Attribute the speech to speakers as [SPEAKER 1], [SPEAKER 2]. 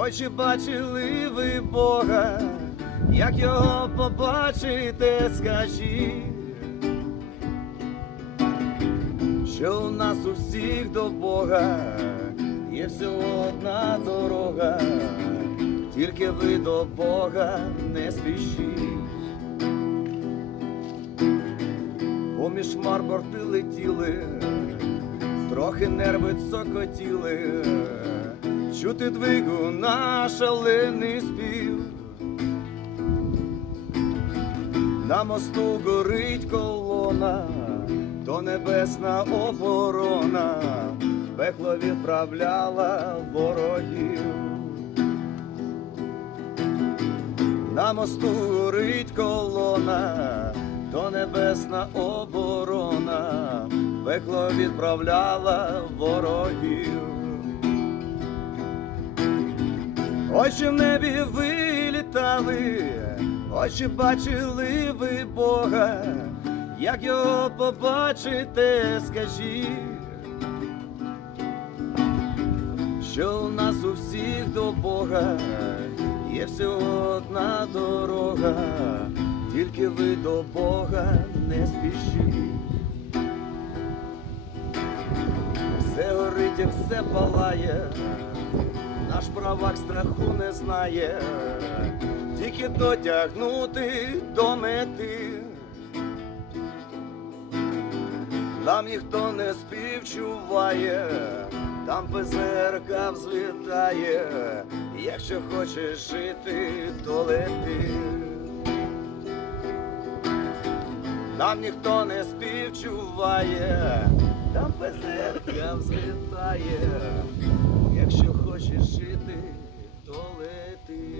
[SPEAKER 1] очі бачили ви Бога, як його побачите, скажіть, що у нас у всіх до Бога? Є всього одна дорога, тільки ви до Бога не спішіть. Поміж марборти летіли, трохи нерви цокотіли, чути двигу наш шалений спів. На мосту горить колона, то небесна оборона, пекло відправляла ворогів. На мосту горить колона, то небесна оборона, пекло відправляла ворогів. Очі в небі вилітали, очі бачили ви Бога, як його побачите, скажіть, що у нас у всіх до Бога є всього одна дорога, тільки ви до Бога не спішіть. Все горить і все палає, наш правак страху не знає, тільки дотягнути до мети. Там ніхто не співчуває, там ПЗРК взлітає, якщо хочеш жити, то лети. Нам ніхто не співчуває, там ПЗРК взлітає, якщо хочеш жити, то лети.